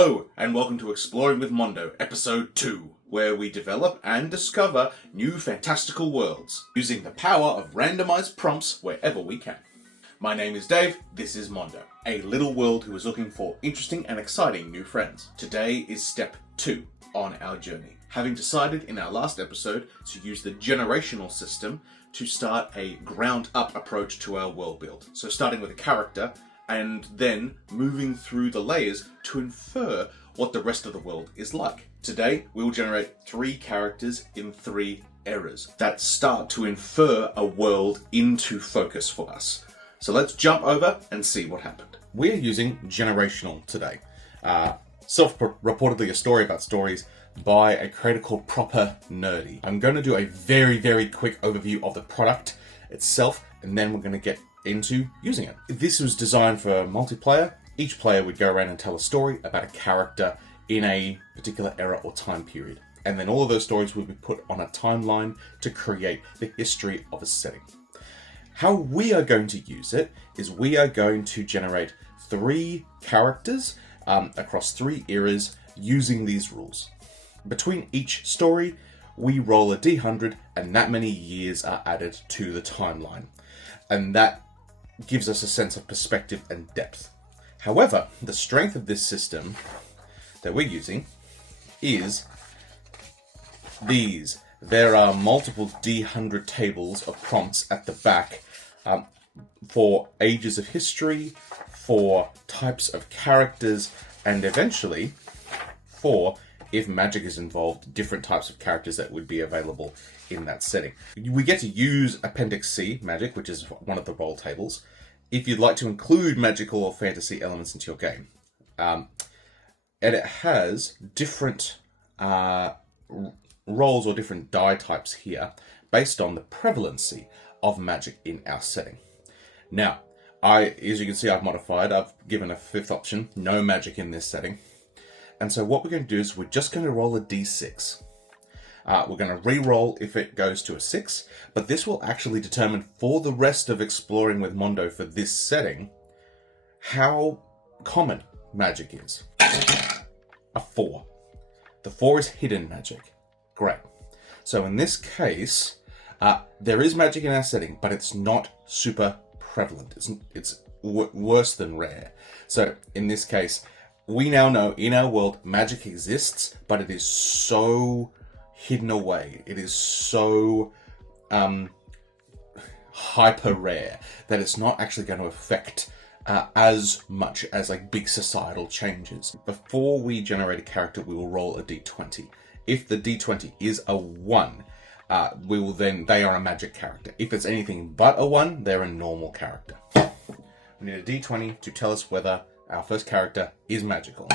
Hello, and welcome to Exploring with Mondo, Episode 2, where we develop and discover new fantastical worlds, using the power of randomized prompts wherever we can. My name is Dave, this is Mondo, a little world who is looking for interesting and exciting new friends. Today is step 2 on our journey, having decided in our last episode to use the generational system to start a ground-up approach to our world build. So starting with a character, and then moving through the layers to infer what the rest of the world is like. Today, we will generate 3 characters in 3 eras that start to infer a world into focus for us. So let's jump over and see what happened. We're using generational today. Self-reportedly a story about stories by a creator called Proper Nerdy. I'm going to do a very quick overview of the product itself, and then we're going to get into using it. This was designed for multiplayer. Each player would go around and tell a story about a character in a particular era or time period. And then all of those stories would be put on a timeline to create the history of a setting. How we are going to use it is we are going to generate 3 characters across 3 eras using these rules. Between each story, we roll a d100 and that many years are added to the timeline. And that gives us a sense of perspective and depth. However, the strength of this system that we're using is these. There are multiple D100 tables of prompts at the back for ages of history, for types of characters, and eventually for, if magic is involved, different types of characters that would be available in that setting. We get to use Appendix C, magic, which is one of the role tables, if you'd like to include magical or fantasy elements into your game. And it has different roles or different die types here based on the prevalency of magic in our setting. Now, as you can see, I've modified. I've given a 5th option, no magic in this setting. And so what we're going to do is we're just going to roll a d6. We're going to re-roll if it goes to a 6, but this will actually determine for the rest of Exploring with Mondo for this setting how common magic is. A 4. The 4 is hidden magic. Great. So in this case, there is magic in our setting, but it's not super prevalent. It's worse than rare. So in this case, we now know in our world magic exists, but it is so hidden away. It is so hyper rare that it's not actually going to affect as much as like big societal changes. Before we generate a character, we will roll a d20. If the d20 is a 1, they are a magic character. If it's anything but a 1, they're a normal character. We need a d20 to tell us whether our first character is magical.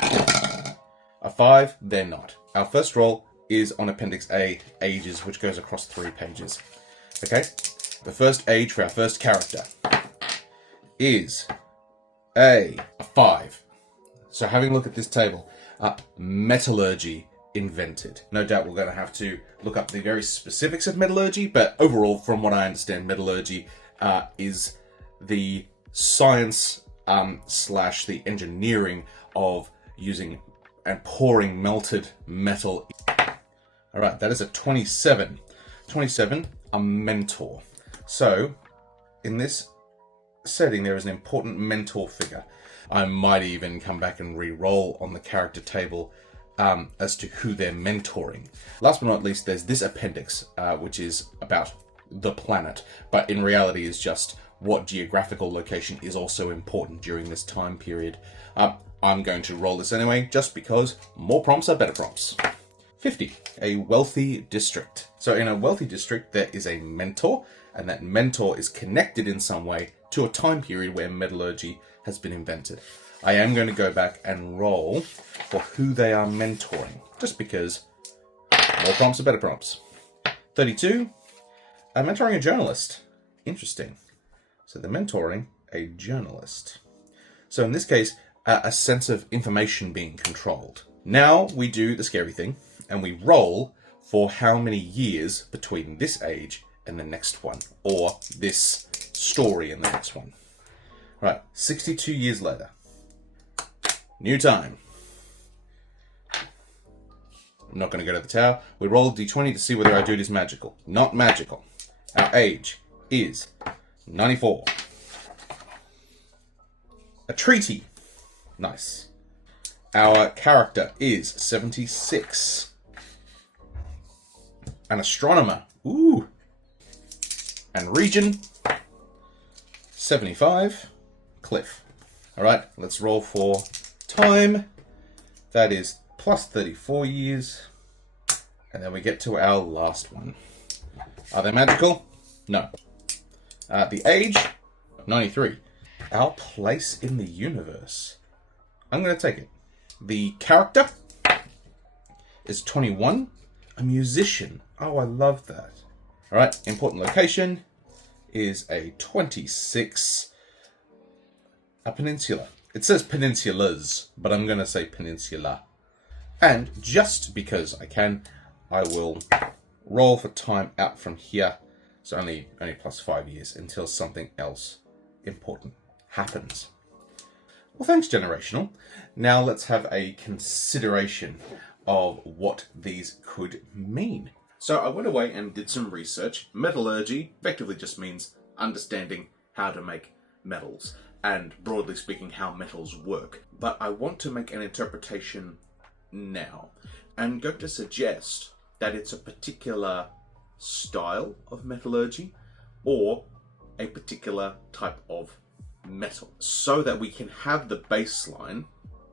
A 5, they're not. Our first roll is on Appendix A, Ages, which goes across 3 pages. Okay? The first age for our first character is a 5. So having a look at this table, metallurgy invented. No doubt we're going to have to look up the very specifics of metallurgy, but overall, from what I understand, metallurgy is the science slash the engineering of using and pouring melted metal. All right, that is a 27. 27, a mentor. So, in this setting, there is an important mentor figure. I might even come back and re-roll on the character table as to who they're mentoring. Last but not least, there's this appendix, which is about the planet, but in reality is just what geographical location is also important during this time period. I'm going to roll this anyway, just because more prompts are better prompts. 50, a wealthy district. So in a wealthy district, there is a mentor, and that mentor is connected in some way to a time period where metallurgy has been invented. I am going to go back and roll for who they are mentoring, just because more prompts are better prompts. 32, mentoring a journalist. Interesting. So they're mentoring a journalist. So in this case, a sense of information being controlled. Now we do the scary thing, and we roll for how many years between this age and the next one, or this story and the next one. Right, 62 years later. New time. I'm not going to go to the tower. We roll a d20 to see whether our dude is magical. Not magical. Our age is 94. A treaty. Nice. Our character is 76. An astronomer. Ooh. And region, 75. Cliff. Alright, let's roll for time. That is plus 34 years. And then we get to our last one. Are they magical? No. The age, 93. Our place in the universe. I'm going to take it. The character is 21. A musician. Oh, I love that. Alright, important location is a 26. A peninsula. It says peninsulas, but I'm going to say peninsula. And just because I can, I will roll for time out from here. So only plus 5 years until something else important happens. Well, thanks, Generational. Now let's have a consideration of what these could mean. So I went away and did some research. Metallurgy effectively just means understanding how to make metals, and broadly speaking, how metals work. But I want to make an interpretation now. I'm going to suggest that it's a particular style of metallurgy or a particular type of metal, so that we can have the baseline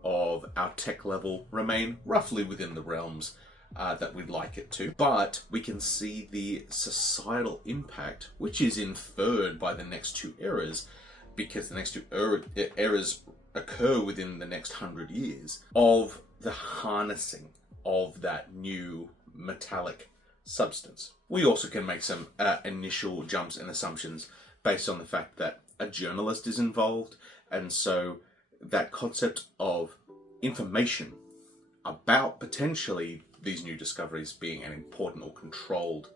of our tech level remain roughly within the realms that we'd like it to, but we can see the societal impact, which is inferred by the next two eras, because the next two eras occur within the next 100 years, of the harnessing of that new metallic substance. We also can make some initial jumps and assumptions based on the fact that a journalist is involved, and so that concept of information about potentially these new discoveries being an important or controlled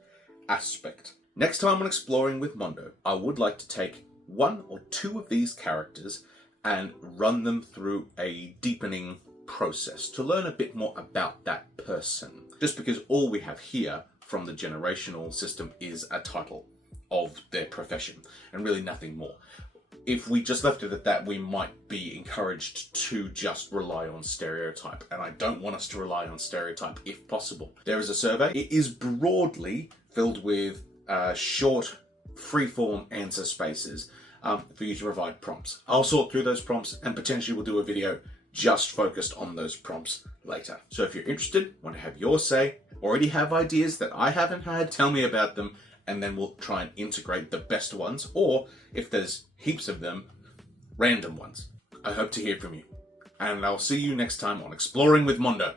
aspect. Next time on Exploring with Mondo, I would like to take one or two of these characters and run them through a deepening process to learn a bit more about that person. Just because all we have here from the generational system is a title of their profession and really nothing more. If we just left it at that, we might be encouraged to just rely on stereotype. And I don't want us to rely on stereotype if possible. There is a survey. It is broadly filled with short, free-form answer spaces for you to provide prompts. I'll sort through those prompts and potentially we'll do a video just focused on those prompts later. So if you're interested, want to have your say, already have ideas that I haven't had, tell me about them, and then we'll try and integrate the best ones, or if there's heaps of them, random ones. I hope to hear from you. And I'll see you next time on Exploring with Mondo.